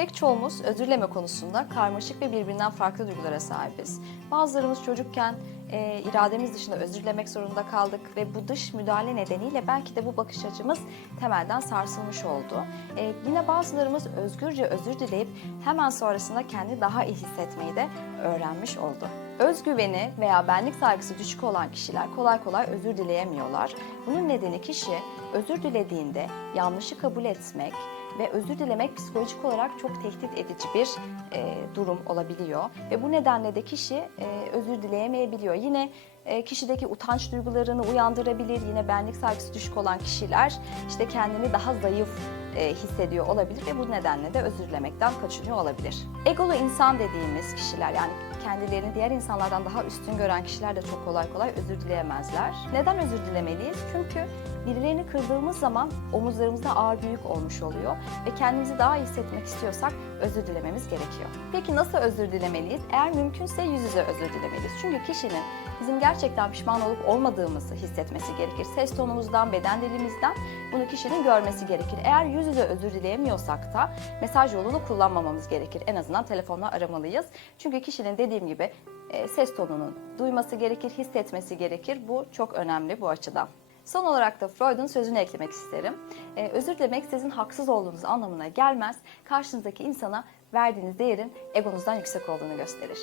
Pek çoğumuz özür konusunda karmaşık ve birbirinden farklı duygulara sahibiz. Bazılarımız çocukken e, irademiz dışında özür dilemek zorunda kaldık ve bu dış müdahale nedeniyle belki de bu bakış açımız temelden sarsılmış oldu. E, yine bazılarımız özgürce özür dileyip hemen sonrasında kendi daha iyi hissetmeyi de öğrenmiş oldu. Özgüveni veya benlik saygısı düşük olan kişiler kolay kolay özür dileyemiyorlar. Bunun nedeni kişi özür dilediğinde yanlışı kabul etmek, ve özür dilemek psikolojik olarak çok tehdit edici bir e, durum olabiliyor. Ve bu nedenle de kişi e, özür dileyemeyebiliyor. Yine e, kişideki utanç duygularını uyandırabilir. Yine benlik saygısı düşük olan kişiler işte kendini daha zayıf e, hissediyor olabilir ve bu nedenle de özür dilemekten kaçınıyor olabilir. Egolu insan dediğimiz kişiler yani kendilerini diğer insanlardan daha üstün gören kişiler de çok kolay kolay özür dileyemezler. Neden özür dilemeliyiz? Çünkü birilerini kırdığımız zaman omuzlarımızda ağır bir yük olmuş oluyor ve kendimizi daha iyi hissetmek istiyorsak özür dilememiz gerekiyor. Peki nasıl özür dilemeliyiz? Eğer mümkünse yüz yüze özür dilemeliyiz. Çünkü kişinin bizim gerçekten pişman olup olmadığımızı hissetmesi gerekir. Ses tonumuzdan, beden dilimizden bunu kişinin görmesi gerekir. Eğer yüz yüze özür dileyemiyorsak da mesaj yolunu kullanmamamız gerekir. En azından telefonla aramalıyız. Çünkü kişinin dediğim gibi e, ses tonunu duyması gerekir, hissetmesi gerekir. Bu çok önemli bu açıdan. Son olarak da Freud'un sözünü eklemek isterim. Ee, özür dilemek sizin haksız olduğunuz anlamına gelmez. Karşınızdaki insana verdiğiniz değerin egonuzdan yüksek olduğunu gösterir.